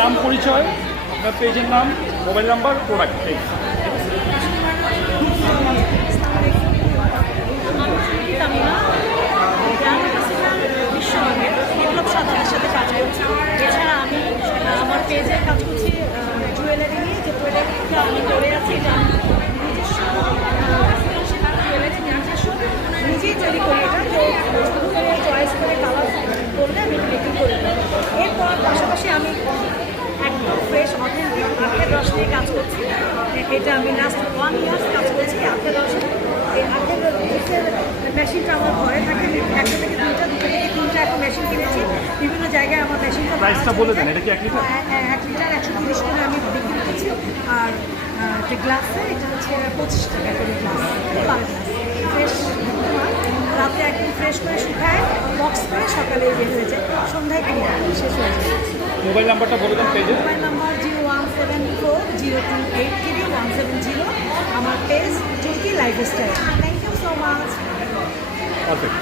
নাম পরিচয়, আপনার পেজের নাম, মোবাইল নাম্বার, প্রোডাক্ট। বিপ্লব সাধনের সাথে কাজ করছি। এছাড়া আমি আমার পেজে কাজ করছি জুয়েলারি নিয়ে, যে প্রোডাক্টটা আমি করে আছি এটা আমি নিজস্ব জুয়েলারি নিজেই তৈরি করি। এটা তো চয়েস করে কালার করলে আমি বিক্রি করি। এরপর পাশাপাশি আমি একদম ফ্রেশ অথেন্টিক আখের রস নিয়ে কাজ করছি। এটা আমি লাস্ট 1 ইয়ার কাজ করছি আখের রসে। এই আখের রসের মেশিনটা আমার ঘরে থাকে, 1 থেকে 2টা, 2 থেকে 3টা এখন মেশিন কিনেছি। বিভিন্ন জায়গায় আমার মেশিনটা প্রাইসটা বলে দেন, এটা কি 1 লিটার? 1 লিটার 130 করে আমি বিক্রি করছি। আর যে গ্লাসে এটা হচ্ছে 25 টাকা করে গ্লাস, পার গ্লাস ফ্রেশ। রাতে একদম ফ্রেশ করে শুকায় বক্স করে সকালে বের হয়ে যায়, সন্ধ্যায় কিনে শেষ হয়ে যায়। মোবাইল নাম্বারটা বলে দেন পেজে। Mobile number 01740283 170। আমার page Chumki lifestyle. Thank you so much. Perfect.